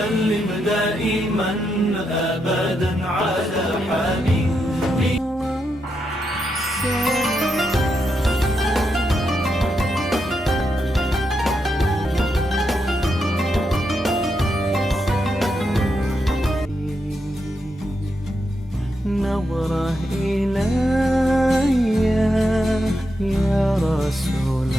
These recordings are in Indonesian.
وسلم دائما أبدا على حبيبي. نظرة إلي يا رسول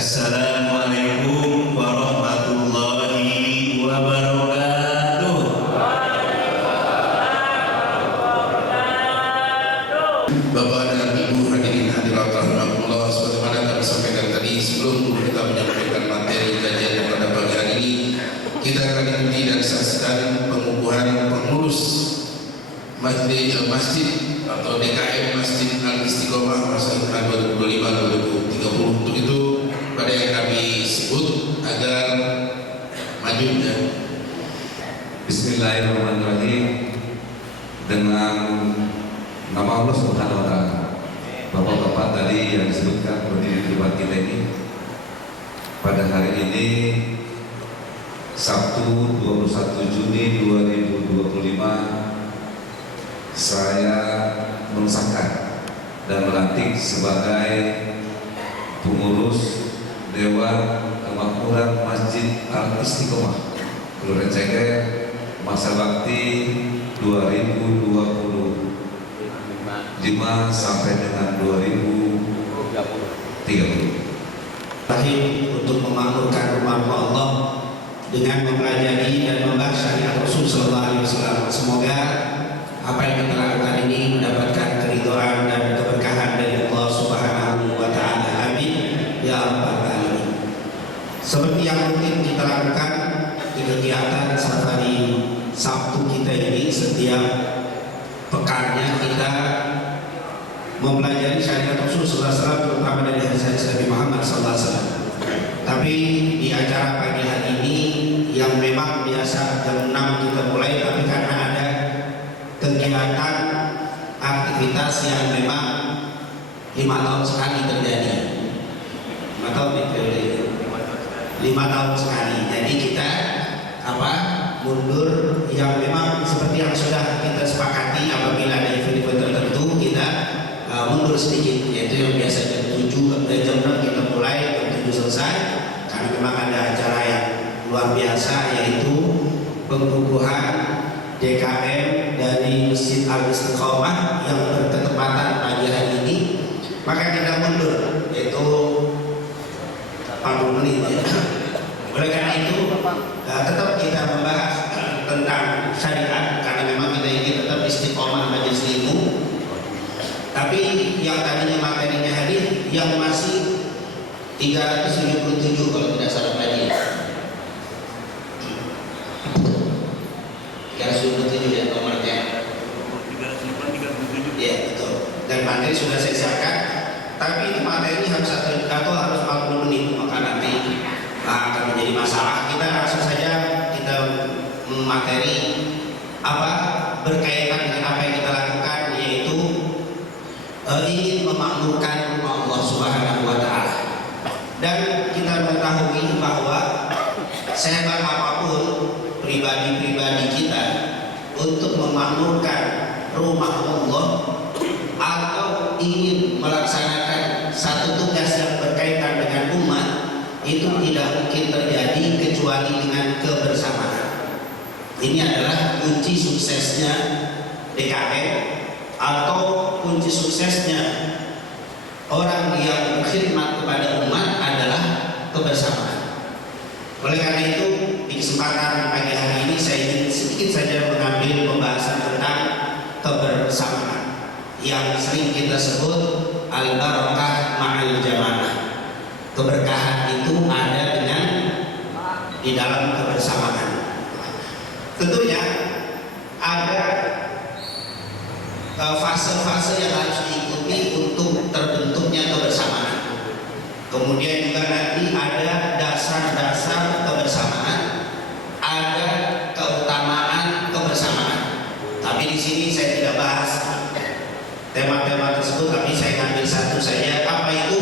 Assalamualaikum warahmatullahi wabarakatuh. Bapak dan Ibu hadirin hadirat rahimakumullah, sebagaimana kami sampaikan tadi sebelum kita menyampaikan materi kajian pada pagi hari ini, kita akan ikuti dan saksikan pengukuhan pengurus masjid atau DKM Masjid Al-Istiqomah masa 2025-2030. Untuk itu pada yang kami sebut agar maju ya. Bismillahirrahmanirrahim. Dengan nama Allah Subhanahu wa taala. Bapak-bapak tadi yang disebutkan berdiri di depan kita ini pada hari ini Sabtu 21 Juni 2025 saya mengesahkan dan melantik sebagai pengurus Dewan Kemakmuran Masjid Al-Istiqomah Kelurahan Ceker masa bakti 2025 sampai dengan 2030. Untuk memakmurkan rumah Allah dengan mempelajari dan membahas syariat Rasul Sallallahu Alaihi Wasallam. Semoga apa yang kita lakukan ini mendapatkan keridhaan dan keberkahan dari Allah Subhanahu wa taala. Amin ya rabbal alamin. Seperti yang rutin kita lakukan di kegiatan safari Sabtu kita ini, setiap pekannya kita mempelajari syariat Rasul sallallahu alaihi wasallam, terutama dari hadis-hadis Nabi Muhammad sallallahu alaihi wasallam. Tapi di acara pagi hari ini yang memang biasa jam 6 kita mulai, tapi karena ada kegiatan aktivitas yang memang 5 tahun sekali terjadi, 5 tahun sekali. Jadi kita mundur, yang memang seperti yang sudah kita sepakati, apabila ada event-event tertentu kita mundur sedikit, yaitu yang biasa jam 7 dari jam 6 kita mulai, jam 7 selesai, karena memang ada acara yang luar biasa, yaitu pengukuhan DKM dari Masjid Al-Istiqomah yang bertepatan pagi hari ini. Maka kita mundur, yaitu 40 menit ya. Oleh karena itu tetap kita membahas tentang syariat, karena memang kita ingin tetap istiqomah majelis ilmu. Tapi yang tadinya materinya hadir, yang masih 377 kalau tidak salah tadi, 377 ya nomornya. 387 ya betul. Dan materi sudah saya siapkan, tapi ini materi harus harus 40 menit, maka nanti akan menjadi masalah. Kita langsung saja kita materi berkaitan dengan apa yang kita lakukan, yaitu ingin memakmurkan rumah Allah Subhanahu wa taala. Dan kita mengetahui bahwa sehebat apapun pribadi-pribadi rumah Allah atau ingin melaksanakan satu tugas yang berkaitan dengan umat, itu tidak mungkin terjadi kecuali dengan kebersamaan. Ini adalah kunci suksesnya DKM atau kunci suksesnya orang yang berkhidmat kepada umat adalah kebersamaan. Oleh karena itu, di kesempatan pagi hari ini saya ingin sedikit saja mengambil pembahasan tentang kebersamaan yang sering kita sebut al-barakah ma'al jamaah. Keberkahan itu ada dengan di dalam kebersamaan. Tentunya ada fase-fase yang harus diikuti untuk terbentuknya kebersamaan. Kemudian juga nanti ada dasar-dasar kebersamaan, ada keutamaan kebersamaan. Tapi di sini saya tidak bahas tema-tema tersebut, tapi saya ambil satu saja. Apa itu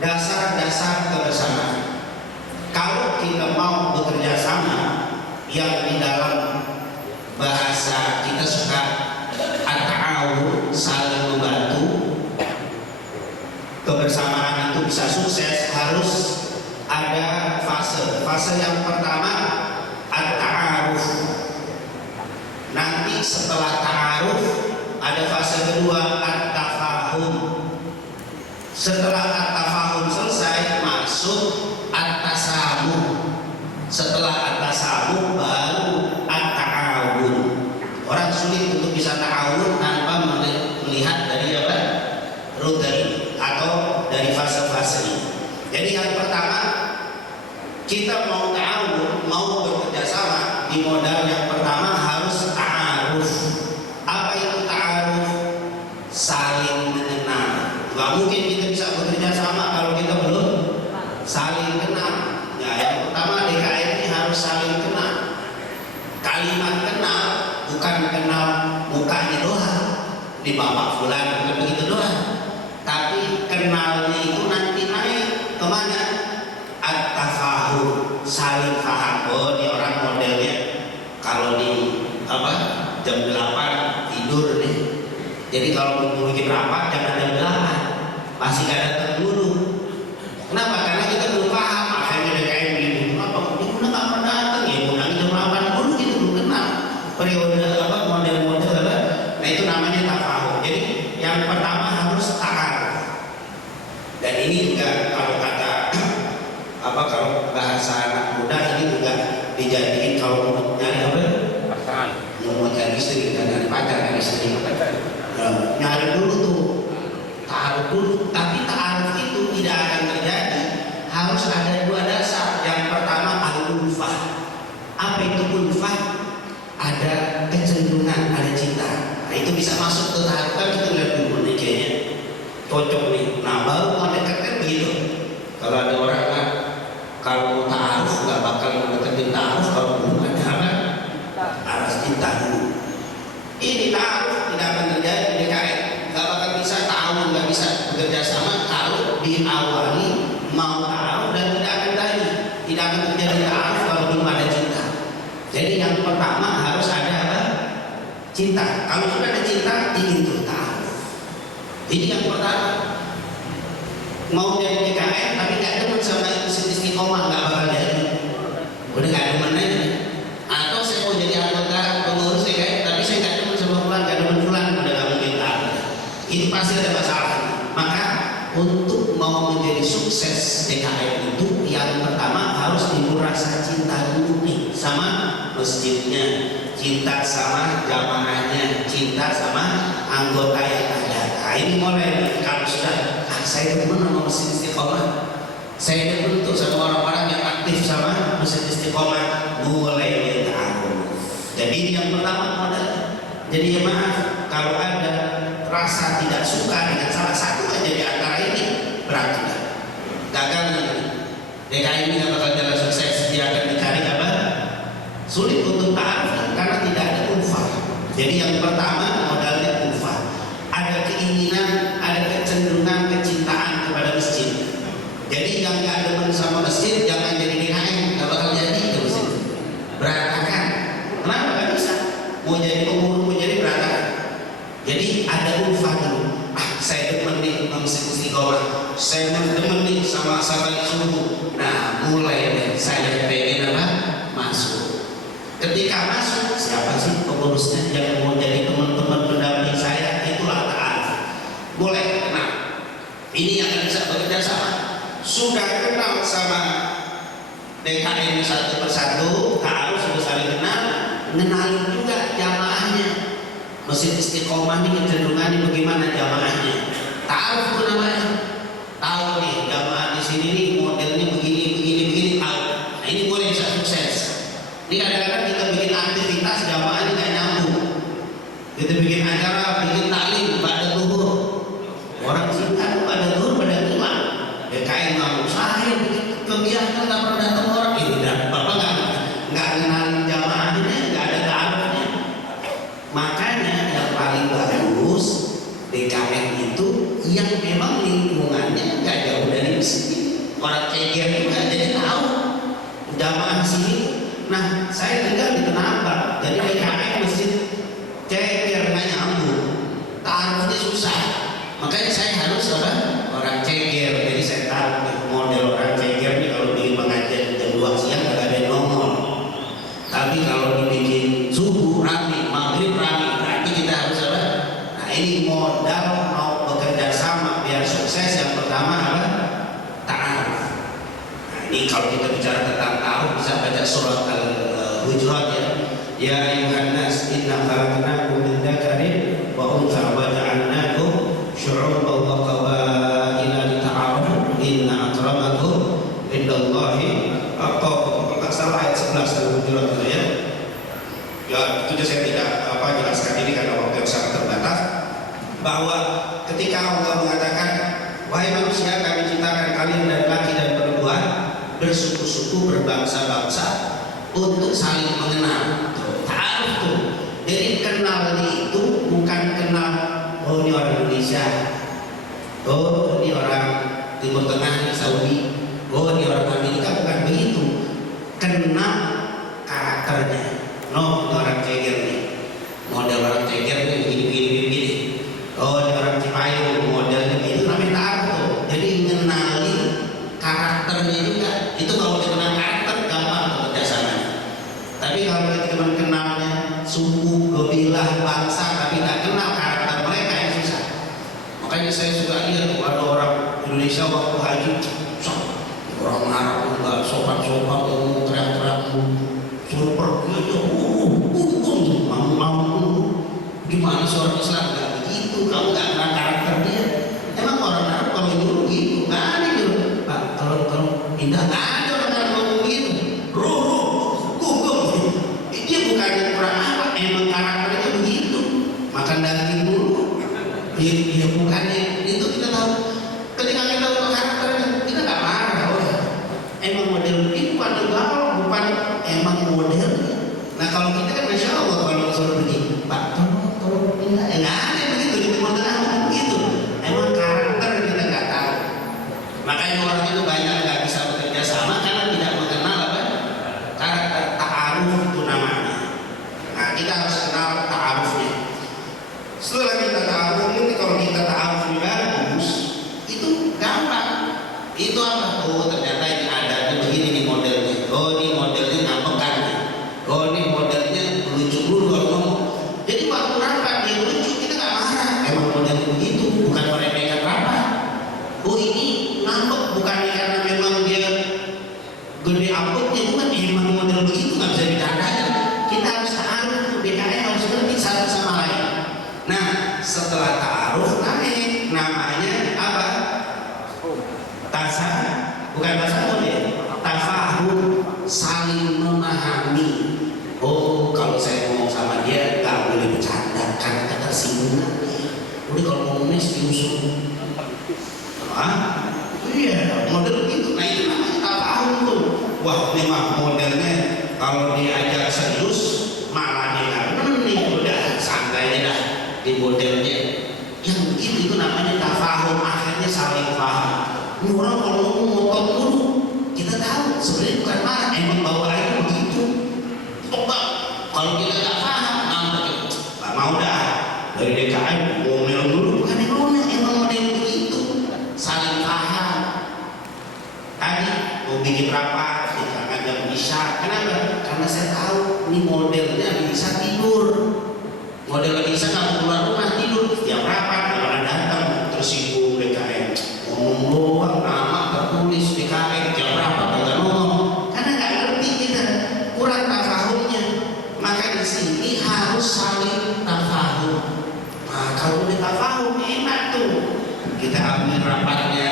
dasar-dasar kebersamaan? Kalau kita mau bekerja sama, yang di dalam bahasa kita suka at-ta'awun, saling membantu, kebersamaan itu bisa sukses, harus ada fase. Fase yang pertama at-ta'aruf. Nanti setelah ta'aruf ada fase kedua at-tafahum. Setelah at-tafahum selesai masuk at-tasamuh. Setelah at-tasamuh baru at-ta'awun. Orang sulit untuk bisa ta'awun tanpa melihat dari apa? Rute ini atau dari fase-fase ini. Jadi yang pertama, kita mau ta'awun, mau bekerja sama, di modal yang pertama harus ta'aruf. Apa itu ta'aruf? Saling mengenal. Gak mungkin kita bisa bekerja sama kalau kita belum saling kenal. Ya, yang pertama DKM ini harus saling kenal. Kalimat kenal bukan kenal mukanya doang, di bapak fulan bukan begitu doang. Tapi kenalnya itu nanti naik kemana? At-tafahum, saling paham. Oh, ini orang modelnya kalau di apa jam 8 tidur nih. Jadi kalau mau bikin rapat jangan jam 8, masih gak datang dulu. Kenapa? Karena kita belum paham. Akhirnya DKM gitu. Kenapa? Dia udah gak pernah datang ya. Udah jam 8 dulu kita belum kenal periode apa model-model apa. Nah itu namanya tafahum. Jadi yang pertama harus ta'aruf. Dan ini juga kalau kata apa, kalau bahasa anak muda ini juga dijadiin kalau mau nyari apa? Pasangan. Mau cari istri dan nyari pacar, nyari istri. Nyari dulu tuh, ta'aruf dulu. Tapi ta'aruf itu tidak akan terjadi. Harus ada dua dasar. Yang pertama al-ulfah. Apa itu ulfah? Ada kecenderungan, ada cinta. Nah itu bisa masuk ke ta'aruf. Kan kita lihat dulu nih kayaknya cocok nih. Nah baru mau dekatkan begitu. Kalau ada orang kan, kalau mau ta'aruf nggak bakal mendekatin ta'aruf kalau belum ada apa? Aras cinta dulu. Ini ta'aruf tidak akan terjadi di DKM. Nggak bakal bisa ta'awun, nggak bisa bekerja sama kalau diawali mau ta'aruf dan tidak akan terjadi. Tidak akan terjadi ta'aruf kalau belum ada cinta. Jadi yang pertama harus ada apa? Cinta. Kalau sudah ada cinta, ingin tuh ta'aruf. Ini yang pertama. Mau jadi DKM tapi nggak demen sama istiqomah, nggak bakal jadi. Udah nggak demen aja. Atau saya mau jadi anggota pengurus DKM tapi saya nggak demen sama Fulan, nggak demen Fulan, udah nggak mungkin tahu. Itu pasti ada masalah. Maka untuk mau menjadi sukses DKM itu yang pertama harus timbul rasa cinta dulu nih sama masjidnya, cinta sama jamaahnya, cinta sama anggota yang ada. Nah ini mulai kalau sudah saya demen sama masjid istiqomah, saya demen tuh sama orang-orang yang aktif sama masjid istiqomah, mulai ta'aruf. Jadi yang pertama modal. Jadi ya maaf kalau ada rasa tidak suka dengan salah satu aja di antara ini, berarti gagal nanti. DKI ini nggak bakal jalan sukses. Dia akan dicari apa? Sulit untuk ta'aruf karena tidak ada ulfah. Jadi yang pertama modalnya ulfah. Ada keinginan, ada kecenderungan, kecintaan kepada masjid. Jadi yang nggak demen sama masjid jangan jadi DKM, nggak bakal jadi ke masjid. Berantakan. Kenapa nggak bisa? Mau jadi pengurus, mau jadi berantakan. Jadi ada ulfah dulu. Saya demen nih sama Masjid Istiqomah, saya demen nih sama sahabat subuh. Nah, mulai nih saya pengen apa? Masuk. Ketika masuk, siapa sih pengurusnya yang mau jadi teman-teman pendamping saya? Itulah ta'aruf. Mulai kenal. Ini yang bisa bekerja sama. Sudah kenal sama DKM satu persatu, ta'aruf sudah saling kenal, kenalin juga jamaahnya. Masjid Istiqomah ini kecenderungannya bagaimana jamaahnya? Ta'aruf itu namanya. Tahu nih jamaah di sini nih modelnya begini tahu. Nah ini boleh bisa sukses. Ini kadang-kadang kita bikin aktivitas jamaahnya nggak nyambung. Kita bikin acara, bikin taklim pada zuhur. Orang sini kan pada zuhur pada tua. DKM nggak saya bikin kegiatan nggak pernah datang orang ini. Dan bapak nggak kenalin jamaahnya, nggak ada ta'arufnya. Makanya yang paling bagus DKM itu yang memang lingkungannya nggak jauh dari masjid. Orang ceger juga jadi tahu jamaah sini. Nah saya tinggal di Tenabak, jadi DKM masjid ceger nggak nyambung, ta'arufnya susah. Makanya saya harus orang ceger. Jadi saya tahu model orang ceger nih kalau bikin pengajian jam 2 siang nggak ada yang nongol. Tapi kalau dibikin subuh rame, maghrib rame, berarti kita harus apa? Nah ini modal mau bekerja sama biar sukses. Yang pertama apa? Ta'aruf. Nah ini kalau kita bicara tentang ta'aruf bisa baca surat Al-Hujurat ya. Ya ayuhan nas inna khalaqnakum min dzakarin wa untha wa ja'alnakum syu'uban wa qabaila lita'arafu inna akramakum indallahi atqakum. Kalau salah ayat 11 Al-Hujurat itu ya. Ya itu saya tidak jelaskan ini karena waktu yang sangat terbatas. Bahwa ketika Allah mengatakan wahai manusia kami ciptakan kalian dari laki dan perempuan bersuku-suku berbangsa-bangsa untuk saling mengenal. Ta'aruf tuh. Jadi kenal itu bukan kenal oh ini orang Indonesia, oh ini orang Timur Tengah, ini Saudi, oh ini orang Amerika, bukan begitu. Kenal karakternya. No, ini orang ceger nih, model orang ceger nih begini. Oh ini orang Cipayung, modelnya gitu. Namanya ta'aruf tuh. Jadi mengenali karakternya juga. Itu kalau kita kenal karakter gampang kerjasama. Tapi kalau kita cuma kenalnya suku, kabilah, bangsa, tapi nggak kenal karakter mereka yang susah. Makanya saya suka lihat ada orang Indonesia waktu haji, orang Arab nggak sopan-sopan, teriak-teriak, suruh pergi aja, mau gimana seorang Islam nggak begitu? Kamu nggak kenal karakter dia. Emang orang Arab kalau nyuruh gitu, nggak ada nyuruh. Pak, kalau pindah nggak ada orang Arab ngomong gitu. Dia bukannya kurang apa, emang karakternya begitu. Makan daging dulu. Dia bukannya itu kita tahu. Ketika kita tahu karakternya, kita nggak marah. Emang model ini bukan gaul, bukan emang model. Nah kalau kita kan masya Allah kalau suruh pergi, Pak tolong pindah. Nggak ada begitu di Timur Tengah begitu. Emang karakter kita nggak tahu. Makanya orang itu banyak nggak bisa bekerja sama karena tidak mengenal apa karakter. Ta'aruf itu namanya. Nah kita harus kenal ta'arufnya. Setelah kita ta'aruf ini, kalau kita ta'arufnya bagus, itu gampang. Itu apa? Oh ternyata ini ada begini nih modelnya. Oh ini modelnya ngambekan. Oh ini modelnya lucu dulu kalau ngomong. Jadi waktu rapat dia lucu kita nggak marah. Emang modelnya begitu, bukan meremehkan rapat. Oh ini ngambek bukan karena memang dia gede apotnya, bukan emang model begitu nggak bisa dicandanya. Kita harus ta'aruf, DKM harus ngerti satu sama lain. Nah setelah ta'aruf naik namanya apa? Bukan tasawuf ya, tafahum, saling memahami. Oh kalau saya ngomong sama dia nggak boleh bercanda karena ketersinggungan. Udah kalau ngomongnya serius. Iya model begitu. Nah itu namanya tafahum tuh. Wah memang modelnya kalau diajak serius malah dia nggak udah santai dah di modelnya. Yang begitu itu namanya tafahum, akhirnya saling paham. Ini orang kalau ngomong ngotot dulu, kita tahu sebenarnya bukan marah, emang bawaannya begitu. Coba kalau kita nggak paham, nggak mau dah. Dari DKM ngomel dulu, bukan ngomel, emang model begitu, saling paham. Tadi mau bikin rapat, jangan jam bisa. Kenapa? Karena saya tahu ini modelnya bisa tidur. Model bisa nggak keluar rumah tidur. Setiap rapat orang datang tersinggung DKM, ngomong doang, nama tertulis DKM, jam rapat nggak ngomong. Karena nggak ngerti kita, kurang tafahumnya. Maka di sini harus saling tafahum. Nah, kalau udah tafahum enak tuh. Kita ambil rapatnya,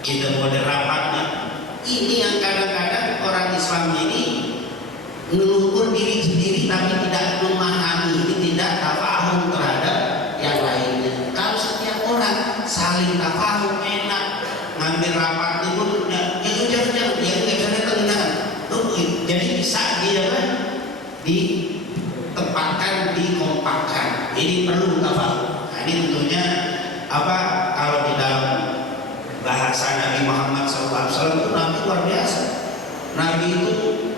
kita model rapatnya. Ini yang kadang-kadang orang Islam ini mengukur diri sendiri tapi tidak memahami, ini tidak tafahum terhadap yang lainnya. Kalau setiap orang saling tafahum enak, ngambil rapat itu jangan jadi bisa dia ditempatkan, dikompakkan. Ini perlu tafahum. Nah, ini tentunya apa? Kalau di dalam bahasa Nabi Muhammad SAW itu Nabi luar biasa. Nabi itu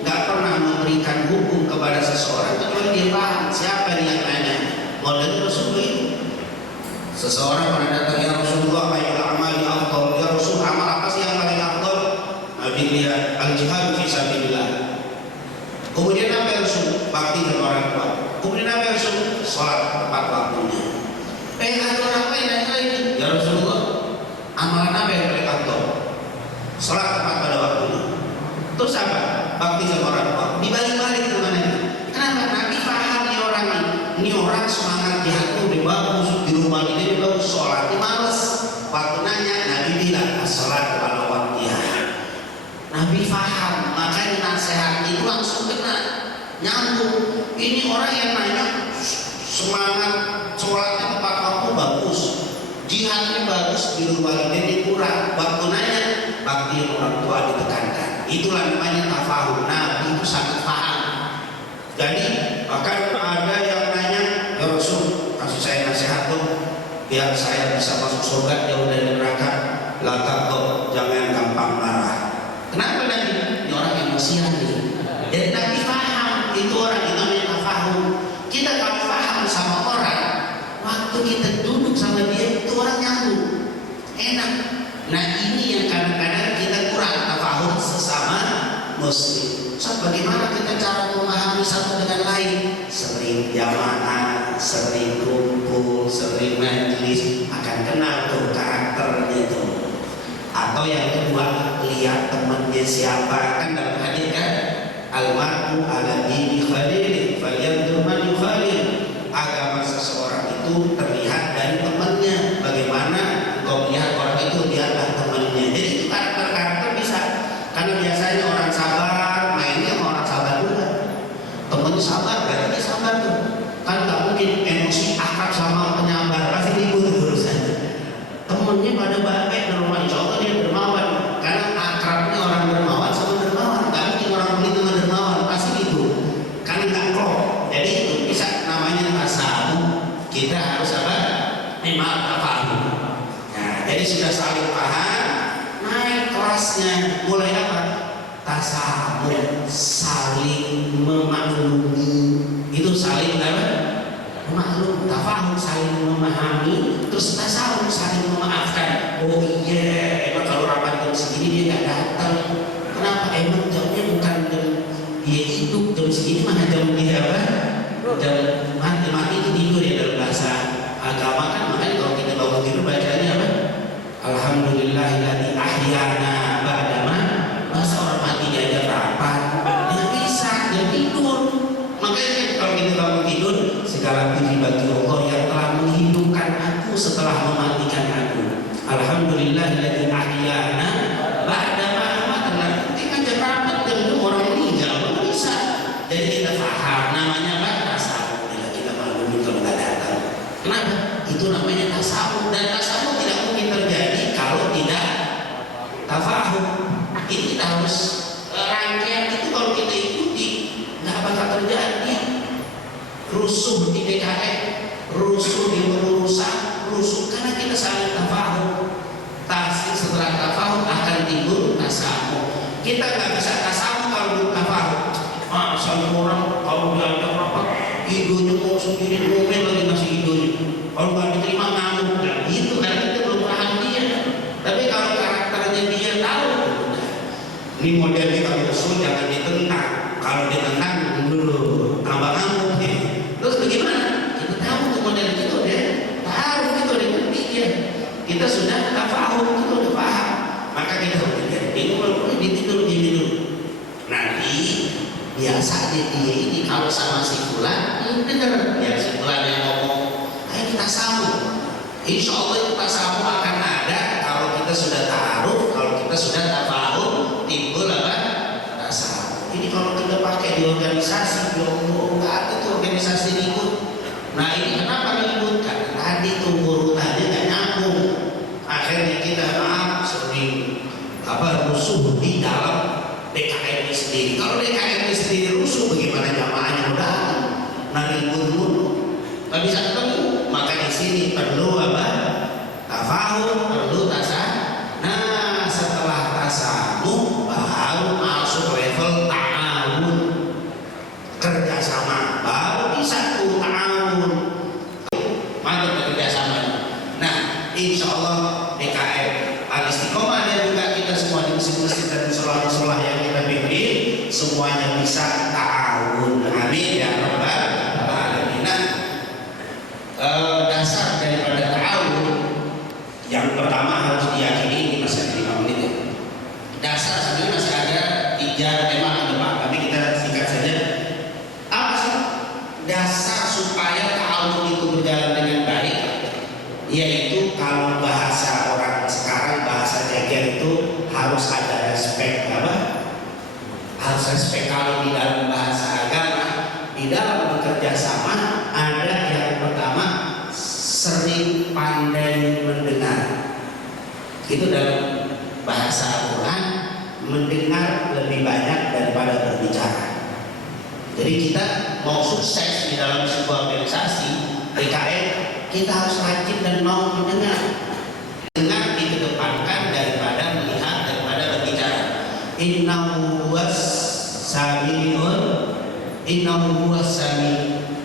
nggak pernah memberikan hukum kepada seseorang kecuali dia paham siapa yang nanya. Model Rasulullah itu. Seseorang pernah datang, ya Rasulullah, ayyul amali afdal? Ya Rasul, amal apa sih yang paling afdal? Nabi lihat al-jihad fi sabilillah. Kemudian apa ya Rasul? Bakti dengan orang tua. Kemudian apa ya Rasul? Salat tepat waktunya. Ada orang lain yang lagi, ya Rasulullah, amalan apa yang paling afdal? Salat tepat pada waktunya. Terus apa? Bakti sama orang tua. Dibalik-balik teman-teman. Kenapa? Nabi paham nih orang ini. Ini orang semangat jihad udah bagus, di rumah ini bagus, sholat males. Waktu nanya, Nabi bilang, as-sholat pada waktunya. Nabi paham, makanya nasihat itu langsung kena, nyambung. Ini orang yang nanya, semangat sholatnya tepat waktu bagus, jihadnya bagus, di rumah ini kurang. Waktu nanya, bakti orang tua ditekankan. Itulah namanya tafahum. Nabi itu sangat paham. Jadi bahkan ada yang nanya, ya Rasul, kasih saya nasihat dong, biar saya bisa masuk surga jauh dari neraka. Lakak dong, jangan gampang marah. Kenapa Nabi? Ini orang emosian nih. Jadi Nabi paham, itu orang itu namanya tafahum. Kita kalau paham sama orang, waktu kita duduk sama dia, itu orang nyambung, enak. Nah ini yang kadang-kadang kita kurang tafahum sesama muslim. So, bagaimana kita cara memahami satu dengan lain? Sering jamaah, sering kumpul, sering majlis, akan kenal tuh karakternya itu. Atau yang kedua, lihat temannya siapa. Kan dalam hadis kan, al-mar'u ala dini khalil, falyanzur man yukhalil. Agama seseorang itu terlihat dari temannya. Bagaimana kau lihat orang itu, lihatlah temannya. Jadi itu karakter bisa. Karena biasanya orang sabar, mainnya sama orang sabar juga. Temennya sabar, berarti dia sabar tuh. Kan nggak mungkin emosi akrab sama penyabar, pasti ribut urusan. Temennya pada baik normal, insya Allah dia dermawan. Karena akrabnya orang dermawan sama dermawan. Nggak mungkin orang begitu sama dermawan, pasti itu. Karena nggak klop. Jadi itu bisa namanya tasawuf. Kita harus apa? Memang paham. Nah, jadi sudah saling paham. Naik kelasnya, mulai apa? Tasawuf, saling memaklumi. Itu saling apa? Memaklumi, tafahum, saling memahami. Terus tasawuf, saling memaafkan. Oh iya, emang kalau rapat jam segini dia nggak datang. Kenapa? Emang jamnya bukan jam dia hidup, jam segini mana jam dia apa? Jam mati itu tidur ya dalam bahasa agama kan. Makanya kalau kita bangun tidur bacanya apa? Alhamdulillahilladzi ahyana ba'dama. Masa orang mati diajak rapat? Dia bisa, dia tidur. Makanya kalau kita bangun tidur, segala puji bagi Allah yang telah menghidupkan aku setelah mematikan aku. Alhamdulillahilladzi ahyana ba'dama amatna. Kita ajak rapat dan orang meninggal bisa. Jadi kita paham namanya apa? Tasawuf. Bila kita malu kalau nggak datang. Kenapa? Itu namanya tasawuf. Dan tasawuf tidak mungkin terjadi kalau tidak tafahum. Ini kita harus rangkaian itu kalau kita ikuti nggak bakal terjadi rusuh di DKM, rusuh di perurusan, rusuh karena kita saling tafahum. Setelah tafahum akan timbul tasawuf. Kita nggak bisa tasawuf kalau belum tafahum. Sama orang kalau diajak rapat, idenya mau sendiri ngomel lagi ngasih idenya. Kalau nggak diterima ngamuk, nah gitu kan kita belum paham dia. Tapi kalau karakternya dia tahu, ini modelnya kalau usul jangan ditentang. Kalau ditentang dulu tambah ngamuk ya. Terus bagaimana? Kita tahu tuh model itu deh, tahu itu udah ngerti dia. Kita sudah paham, kita udah paham. Maka kita ini tidur gini dulu. Nanti biasanya dia ini kalau sama si fulan dengar ya si fulan yang ngomong, ayo kita sambung. Insya Allah kita sambung akan ada kalau kita sudah taruh, kalau kita sudah tafahum timbul apa? Tasawuf. Ini kalau kita pakai di organisasi, nggak ada tuh organisasi ribut. Nah ini kenapa ributkan? Tadi tuh urutannya nggak nyambung. Akhirnya kita sering rusuh di dalam DKM sendiri. Kalau DKM sendiri rusuh, bagaimana jamaahnya udah ribut dulu. Nggak bisa ketemu. Maka di sini perlu tafahum, perlu tasawuf. Nah setelah tasawuf baru masuk level ta'awun, kerjasama. Baru bisa tuh ta'awun, mantap kerjasama. Nah insya Allah DKM Al-Istiqomah dan juga kita semua di masjid-masjid dan musola-musola yang kita bimbing semuanya bisa ta'awun. Amin ya rabbal alamin. Nah, dasar daripada ta'awun yang pertama harus diyakini, ini masih ada 5 menit ya. Dasar sebenarnya masih ada 3 tema ke depan, tapi kita singkat saja. Apa sih dasar supaya ta'awun itu berjalan dengan baik? Yaitu kalau bahasa orang sekarang, bahasa ceger itu harus ada respect harus respect. Kalau di dalam bahasa agama, di dalam bekerja sama ada yang pertama sering pandai mendengar. Itu dalam bahasa Al-Quran, mendengar lebih banyak daripada berbicara. Jadi kita mau sukses di dalam sebuah organisasi DKM, kita harus rajin dan mau mendengar. Dengar dikedepankan daripada melihat, daripada berbicara. Innahu huwas sami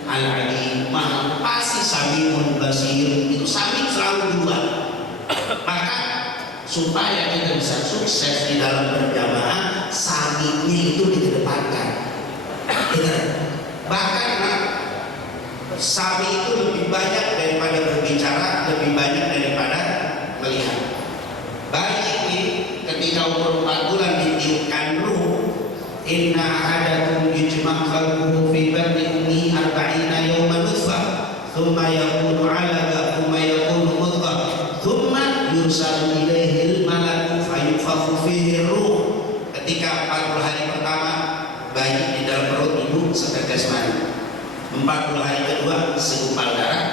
al-alim. Maha pasti samiun basir. Itu sami selalu 2. Maka supaya kita bisa sukses di dalam berjamaah, saminya itu dikedepankan. Bahkan sami itu lebih banyak daripada berbicara, lebih banyak daripada melihat. Bayi ini ketika umur 4 bulan ditiupkan ruh, inna ahadakum yujma' khalquhu fi batni ummihi 40 yawman nutfah, thumma yakunu 'alaqah, thumma yakunu mudghah, thumma yursalu ilaihi al-malaku fayunfakhu fihi ruh. Ketika 40 hari pertama bayi di dalam perut ibu setetes mani, 40 hari kedua segumpal darah,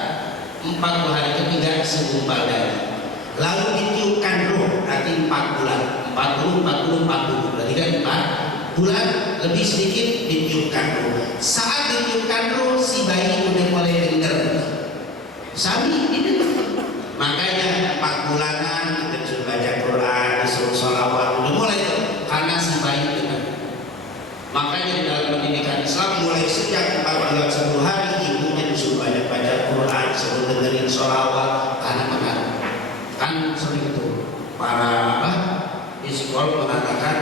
40 hari ketiga segumpal darah. Lalu ditiupkan ruh, berarti 4 bulan, 40, berarti kan 4 bulan lebih sedikit ditiupkan ruh. Saat ditiupkan ruh, si bayi udah mulai dengar. Sami ini, makanya 4 bulanan kita suruh baca Quran, disuruh sholawat, udah mulai tuh, karena si bayi dengar. Makanya di dalam pendidikan Islam mulai sejak 4 bulan 10 hari ibunya disuruh banyak baca Quran, suruh dengerin sholawat, karena pengaruh. Kan sering itu para psikolog mengatakan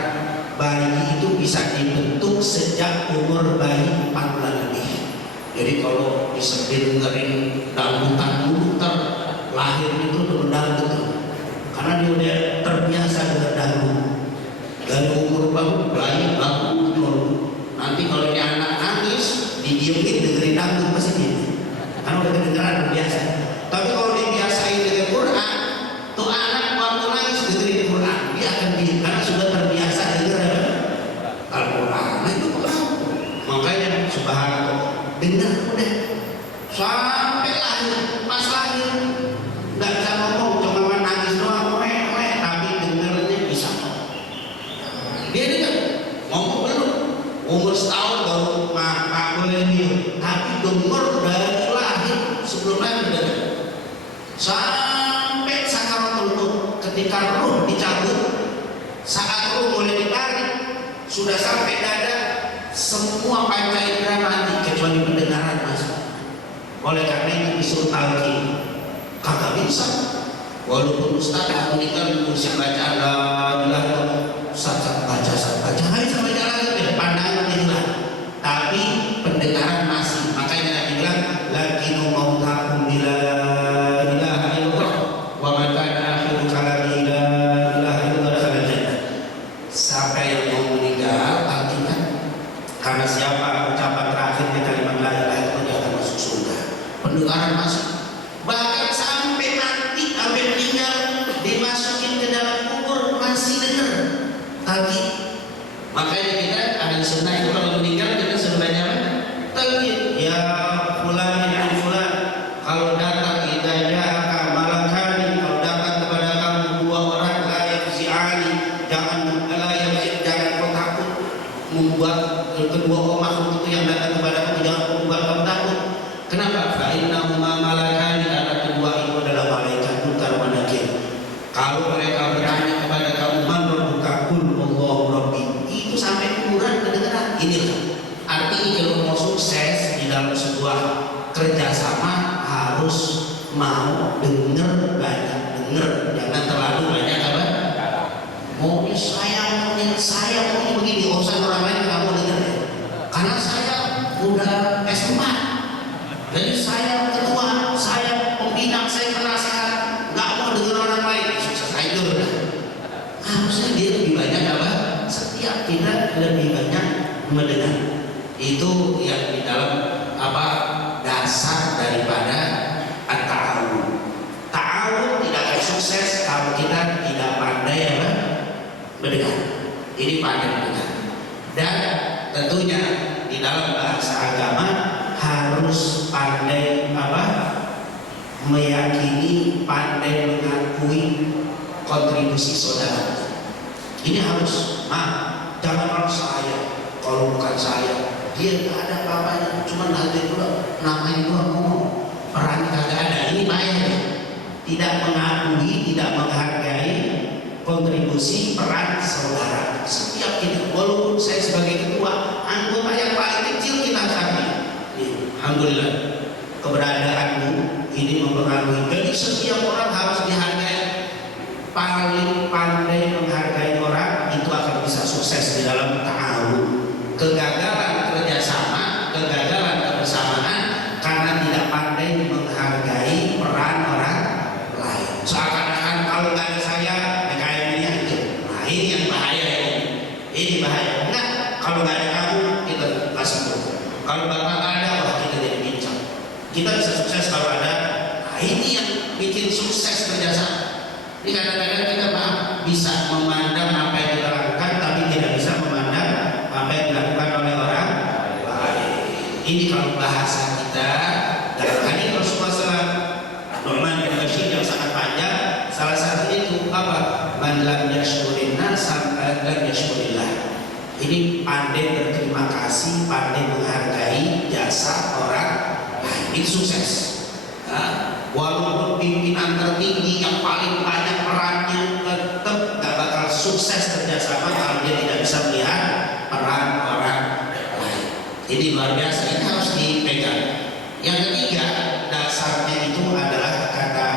bayi itu bisa dibentuk sejak umur bayi 4 bulan lebih. Jadi kalau bisa dengerin dangdutan dulu, lahir itu udah dangdut, karena dia udah terbiasa dengan dangdut. Dari umur bayi baru nanti kalau ini anak nangis didiemin dengerin dangdut pasti dia, karena udah kedengeran biasa. Tapi kalau dibiasain dengan Quran, tuh anak waktu nangis dengerin Quran, dia akan karena sudah terbiasa dengar Al-Quran. Nah itu pengaruh. Makanya subhanallah, dengar udah sampai lahir, pas lahir nggak bisa ngomong, cuma nangis doang, tapi dengarnya bisa. Dia dengar, ngomong belum, umur setahun baru boleh dia, tapi dengar dari lahir, sebelum lahir dengar. Sampai sakaratul maut, ketika ruh dicabut, saat ruh mulai ditarik, sudah sampai dada, semua panca indera mati kecuali pendengaran masuk. Oleh karena itu disuruh talqin. Kagak bisa. Walaupun Ustaz menginginkan musik bacaan la ilaha illallah, Ustaz baca aja sama jalan itu pandangan hilang. Tapi pendengaran masih. Makanya Nabi bilang lakinu mautakum bila ilaha illallah wa man kana akhiru kalami la ilaha illallah dakhala jannah. Siapa yang mau meninggal artinya karena siapa ucapan terakhirnya kalimat la ilaha illallah dia akan masuk surga. Pendengaran masih. Bahkan sampai mati, sampai meninggal, dimasukin ke dalam kubur masih dengar. Tapi makanya kita ada sunnah itu kalau meninggal kita suruh baca apa? Talqin. Ya fulan bin fulan, kalau datang idza malakani, kalau datang kepada kamu dua orang la yafzi'ani, jangan kau takut membuat kedua makhluk itu yang datang kepada kamu, jangan membuat kamu takut. Kenapa? Fa innahuma malakani, karena kedua itu adalah malaikat munkar wa nakir. Kalau mereka bertanya kepada kamu man rabbuka, qul Allahu rabbi, itu sampai kuburan kedengeran. Inilah artinya kalau mau sukses di dalam sebuah kerjasama harus mau dengar, banyak dengar, jangan terlalu banyak apa? Maunya saya maunya begini, urusan orang lain kamu dengar ya. Karena saya udah S4. Jadi saya ketua, saya pembina, saya penasehat, nggak mau dengar orang lain. Sukses aja udah. Harusnya dia lebih banyak apa? Setiap kita lebih banyak mendengar. Itu yang di dalam apa? Dasar daripada at-ta'awun. Ta'awun tidak akan sukses kalau kita tidak pandai apa? Mendengar. Ini pandai mendengar. Dan tentunya di dalam bahasa agama harus pandai apa? Meyakini, pandai mengakui kontribusi saudara. Ini harus, jangan orang saya. Kalau bukan saya, dia nggak ada apa-apanya, cuma nanti dulu namanya doang ngomong, peran kagak ada. Ini bahaya. Tidak mengakui, tidak menghargai kontribusi peran saudara. Setiap kita, walaupun saya sebagai ketua, anggota yang paling kecil kita hargai. Alhamdulillah keberadaanmu ini mempengaruhi. Jadi setiap orang harus dihargai. Paling pandai menghargai orang itu akan bisa sukses di dalam ta'awun. Kegagalan kerjasama, kegagalan kebersamaan karena tidak pandai menghargai peran orang lain. Seakan-akan kalau nggak ada saya, DKM ini itu. Nah ini yang bahaya ini. Ini bahaya. Enggak, kalau nggak ada kamu kita nggak sembuh. Kalau bapak nggak ada, wah kita jadi bincang. Kita bisa sukses kalau ada. Nah ini yang bikin sukses kerjasama. Ini kadang-kadang kita bisa memandang apa yang kita lakukan, tapi tidak bisa memandang apa yang dilakukan oleh orang lain. Ini kalau bahasa kita dalam hadis Rasulullah SAW, Nu'man bin Bashir yang sangat panjang. Salah satunya itu apa? Man lam yashkurin nas lam yashkurillah. Ini pandai berterima kasih, pandai menghargai jasa orang lain. Ini sukses. Walaupun pimpinan tertinggi yang paling banyak perannya, tetap gak bakal sukses kerjasama kalau dia tidak bisa melihat peran orang lain. Ini luar biasa, ini harus dipegang. Yang ketiga, dasarnya itu adalah kata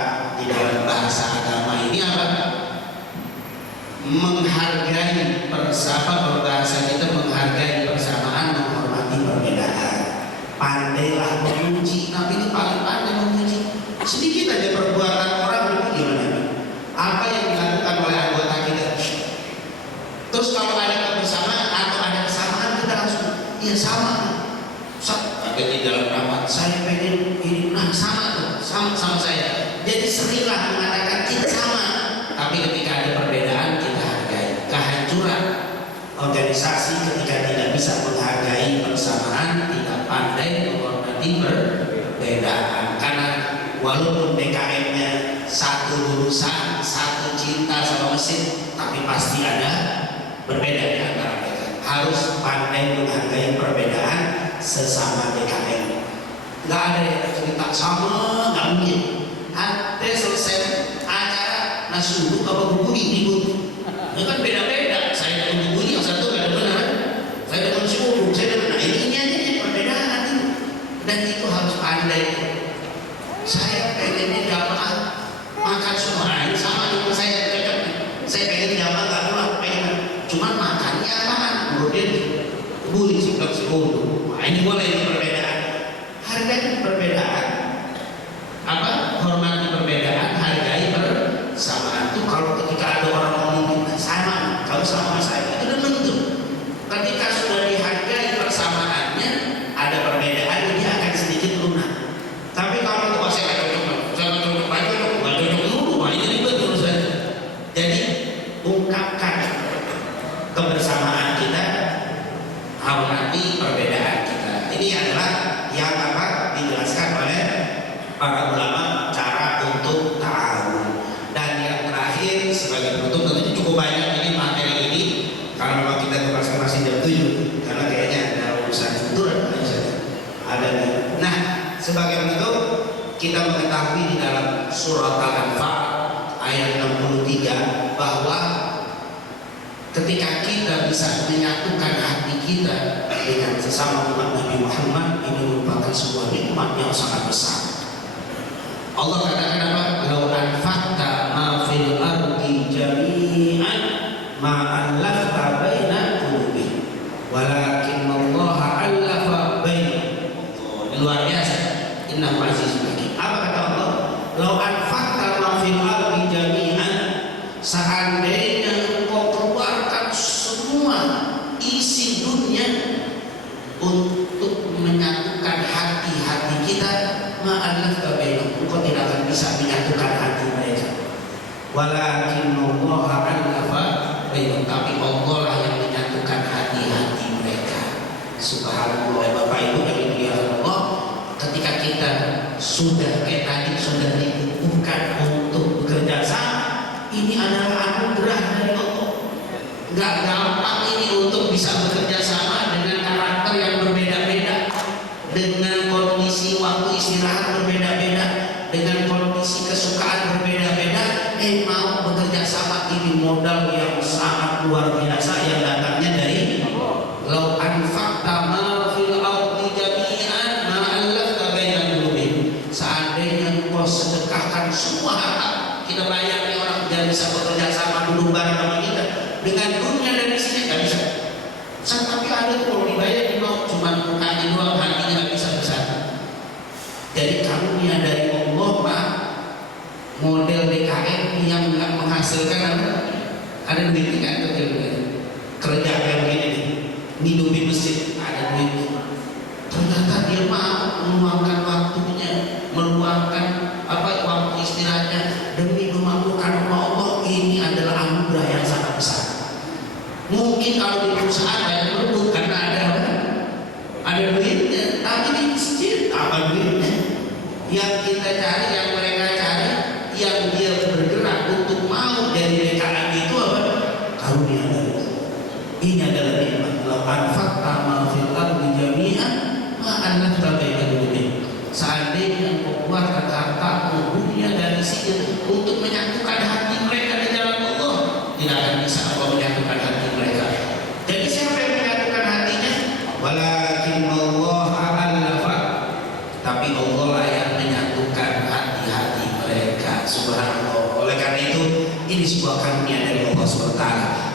di dalam bahasa agama ini apa? Menghargai bersama, berbahasa kita menghargai persamaan, menghormati perbedaan. Pandailah memuji, Nabi itu paling pandai memuji. Sedikit aja perbuatan orang itu gimana? Apa yang dilakukan oleh anggota kita? Terus kalau ada kebersamaan atau ada kesamaan kita langsung, iya sama. Ada di dalam rapat, saya pengen ini, sama tuh, sama saya. Jadi seringlah mengatakan kita sama. Tapi ketika ada perbedaan kita hargai. Kehancuran organisasi ketika tidak bisa menghargai persamaan, tidak pandai menghormati perbedaan. Karena walaupun DKM-nya satu jurusan, satu cinta sama mesin, tapi pasti ada berbeda di antara mereka. Harus pandai menghargai perbedaan sesama DKM. Nggak ada yang cerita sama, nggak mungkin. Ada selesai acara nasi uduk apa bubuni ribut. Itu kan beda-beda. Saya dengan bubuni yang satu nggak ada benar. Saya dengan nasi uduk, saya dengan ini aja perbedaan itu. Dan itu harus pandai. Saya pengennya jamaah wudhu. Nah, ini boleh perbedaan. Hargai perbedaan. Apa? Hormati perbedaan, hargai persamaan. Itu kalau ketika ada orang ngomong sama, kalau sama saya itu udah menentu. Ketika sudah dihargai persamaannya, ada perbedaan, dia akan sedikit lunak. Tapi kalau itu saya nggak cocok dulu, wah ini ribet urusan. Jadi ungkapkan kebersamaan kita, hormati perbedaan kita. Ini adalah yang dijelaskan oleh para ulama cara untuk ta'awun. Dan yang terakhir sebagai penutup, tentunya cukup banyak ini materi ini karena memang kita masing-masing jam 7 karena kayaknya ada urusan futur ada nih. Nah, sebagai penutup kita mengetahui di dalam surat Al-Anfal ayat 63 bahwa ketika kita bisa menyatukan hati kita dengan sesama umat Nabi Muhammad, ini merupakan sebuah nikmat yang sangat besar. Allah katakan apa? Lau anfaqta ma fil ardi jami'an ma allafta baina qulubihim walakin Allah allafa bainahum. Luar biasa. Innahu azizun hakim. Apa kata Allah? Lau anfaqta ma fil ardi jami'an, seandainya engkau keluarkan semua isi dunia untuk menyatukan hati-hati kita, ma'allafta bainahum, engkau tidak akan bisa menyatukan hati mereka. Walakin Allah allafa bainahum, tapi Allah lah yang menyatukan hati-hati mereka. Subhanallah. Bapak Ibu yang dimuliakan Allah, ketika kita sudah kayak tadi sudah dibukukan untuk bekerja sama, ini adalah anugerah dari Allah. Gak gampang ini untuk bisa bekerja sama dengan karakter yang berbeda-beda, dengan kondisi waktu istirahat berbeda-beda, dengan kondisi kesukaan berbeda-beda. Mau bekerja sama, ini modal yang sangat luar biasa yang datangnya dari lau anfaqta ma fil ardi jami'an ma allafta baina qulubihim. Seandainya engkau sedekahkan semua harta, kita bayar nih orang tidak bisa bekerja sama duduk bareng sama kita dengan dunia dan isinya nggak bisa. Tapi ada tuh kalau dibayar di bawah cuma mukanya doang, hatinya nggak bisa bersatu. Jadi karunia dari Allah Pak, model DKM yang nggak menghasilkan apa? Ada duit kan kerja kayak begini nih, ngidupin mesin ada duit. Ternyata dia mau meluangkan waktunya, meluangkan waktu istirahatnya demi memakmurkan Allah. Ini adalah anugerah yang sangat besar. Mungkin kalau di perusahaan banyak berebut karena ada duitnya, tapi di masjid apa duitnya? Yang kita cari, yang mereka cari, yang dia bergerak untuk mau dari DKM itu apa? Karunia dari Allah. Ini adalah nikmat. Lau anfaqta ma fil ardi jami'an ma allafta baina qulubihim. Seandainya engkau keluarkan harta dunia dan isinya untuk menyatukan hati mereka di jalan Allah, tidak akan bisa Allah menyatukan hati mereka. Jadi siapa yang menyatukan hatinya? Walakin Allah allafa, tapi Allah lah yang menyatukan hati-hati mereka. Subhanallah. Oleh karena itu, ini sebuah karunia dari Allah SWT.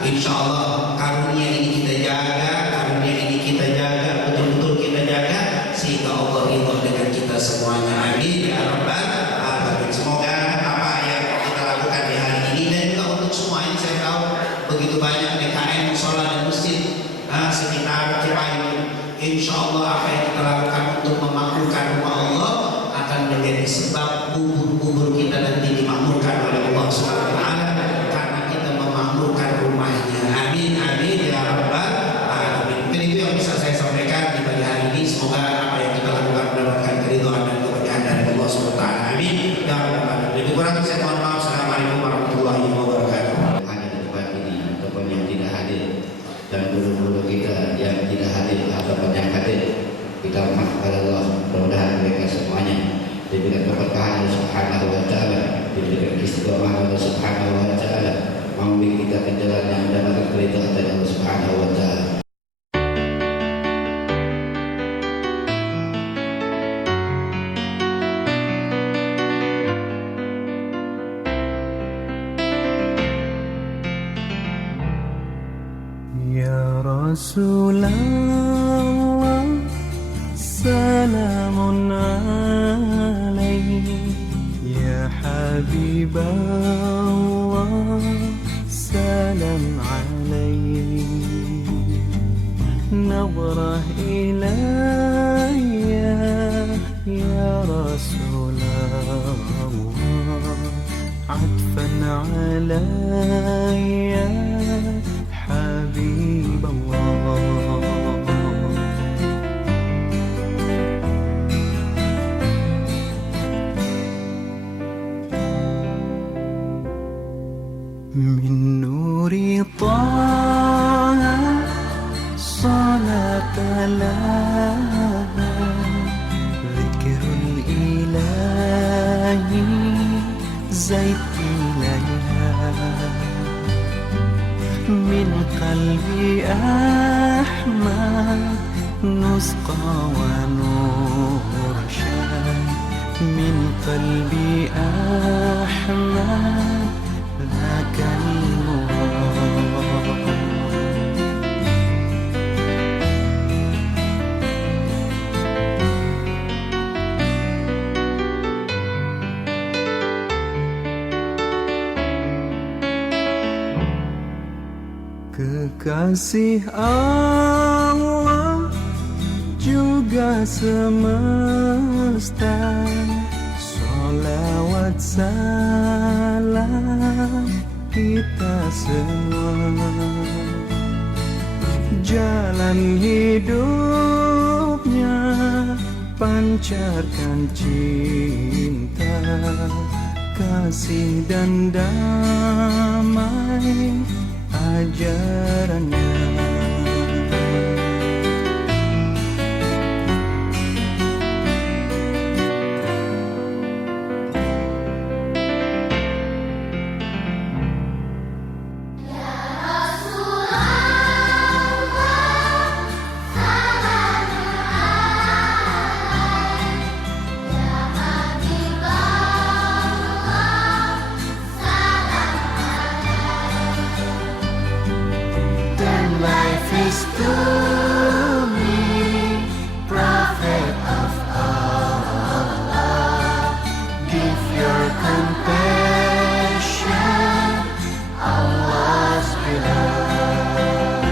Insya Allah karunia ini kita jaga, karunia ini kita jaga, betul-betul kita jaga, sehingga Allah ridho dengan kita semuanya. Amin ya rabbal alamin. Semoga apa yang kita lakukan di hari ini dan juga untuk semua ini, saya tahu begitu banyak DKM, musola dan masjid sekitar Cipayung. Insya Allah apa yang kita lakukan untuk memakmurkan rumah Allah akan menjadi sebab kubur-kubur kita nanti dimakmurkan oleh Allah SWT karena kita memakmurkan rumahnya. Amin amin ya rabbal alamin. Mungkin itu yang bisa saya sampaikan di pagi hari ini. Semoga apa yang kita lakukan mendapatkan keridhaan dan keberkahan dari Allah SWT. Amin ya rabbal alamin. Lebih kurang saya mohon maaf. Assalamualaikum warahmatullahi wabarakatuh. Hadir di tempat ini ataupun yang tidak hadir, dan guru-guru kita yang tidak hadir ataupun yang hadir, kita mohon kepada Allah, mudah-mudahan mereka semuanya diberikan keberkahan Allah Subhanahu wa taala, diberikan istiqomah Allah Subhanahu wa taala, membimbing kita ke jalan yang mendapatkan keridhaan dari Allah Subhanahu wa taala. Ya Rasulullah سلام عليك يا حبيب الله سلام عليك نظرة إلي يا رسول الله عطفا علي حبيب الله من نور طه صلاة لها ذكر الإله زيت إليها من قلبي أحمد نسقى ونرشد من قلبي أحمد ذاك المراد kekasih Allah juga semesta Salawat salam kita semua jalan hidupnya pancarkan cinta kasih dan damai ajarannya is to me, Prophet of Allah, give your compassion, Allah's beloved.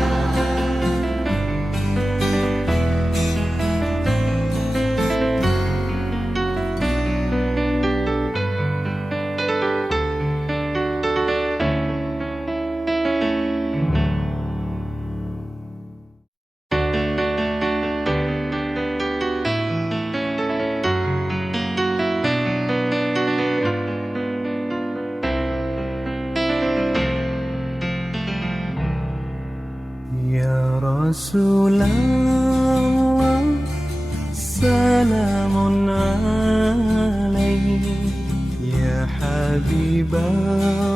Ya Rasulullah salamun alaik ya Habibah